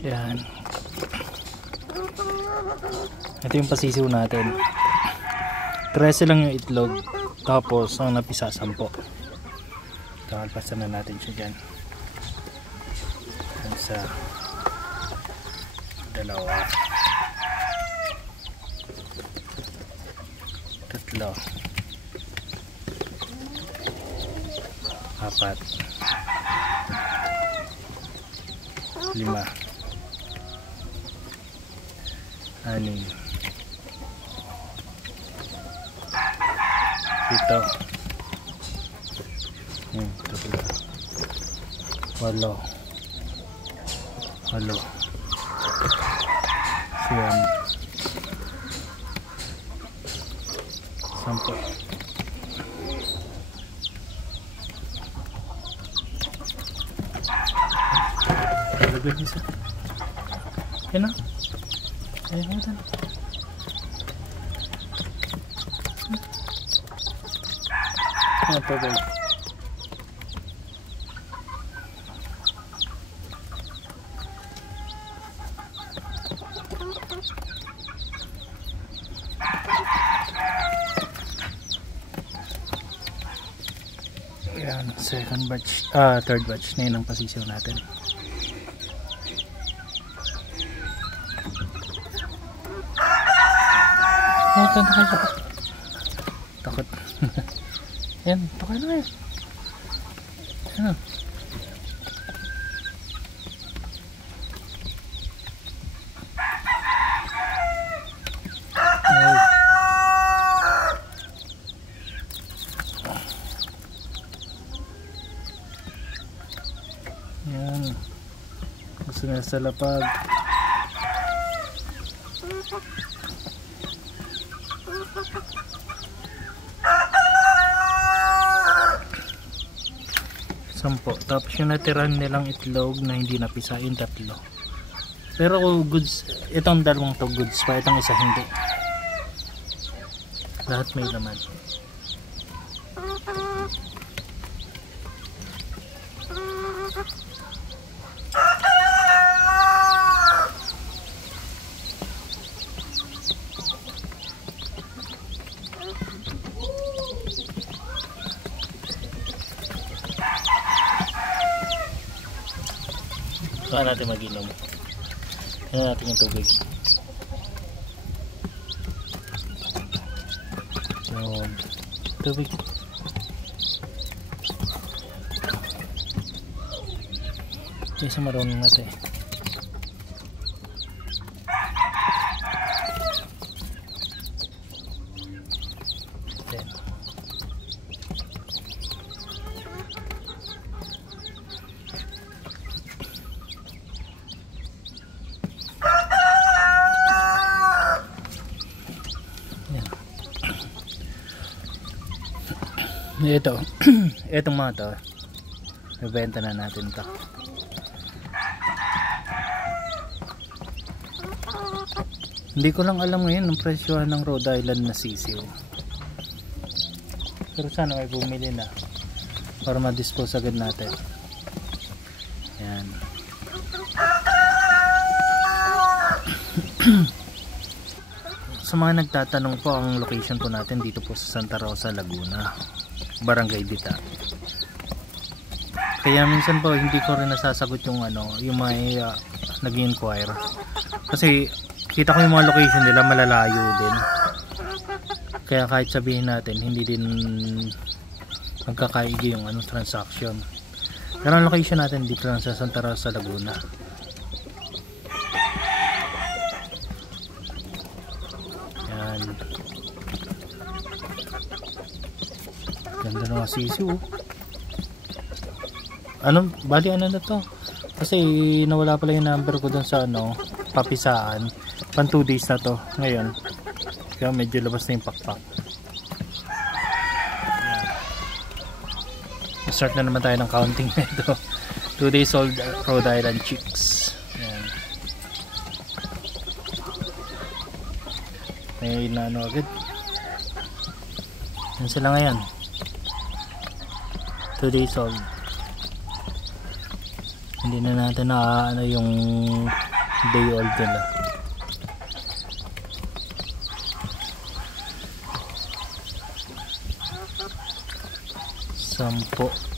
Yan. Ito yung pasisiw natin. 13 lang yung itlog. Tapos ang napisa 10. Kakalpasan na natin siya dyan. Sa 2, 3, 4, 5, 5, 6, 7, 8, 9, 10. Yan na. Ayan na. Ito guys. Ayan, second batch, third batch na yun ang pasisiw natin. Takot. Ayan, takot na yun. Ayan. Ayan. Gusto na sa lapag. Sampo. Tapos yung natiran nilang itlog na hindi napisa yung 3. Pero goods, itong dalawang to goods pa, itong isa hindi. Lahat may laman. Saan natin mag-inom? Tingnan natin yung tubig. Yun. Tubig. Kasi marunong natin. Ito, itong mga to, ibenta na natin to. Hindi ko lang alam ngayon ang presyohan ng Rhode Island na sisiw. Pero sana may bumili na para ma-dispose agad natin. Ayan. Sa mga nagtatanong po, ang location po natin dito po sa Santa Rosa, Laguna, Barangay Bita. Kaya minsan po hindi ko rin nasasagot yung yung may nag-inquire. Kasi kita ko yung mga location nila malalayo din. Kaya kahit sabihin natin hindi din magkakaigi yung transaction. Pero ang location natin dito lang sa Santa Rosa, Laguna. Yan. Ganda ng sisiw. Bali na to? Kasi nawala pala yung number ko dun sa papisaan. Pan 2 days na to ngayon. Kaya medyo labas na yung pakpak. Start na naman tayo ng counting nito. 2 days old Rhode Island chicks. Ayan. May agad. Yan sila ngayon. 2 days old. Hindi na natin na ano yung day old nila. 10.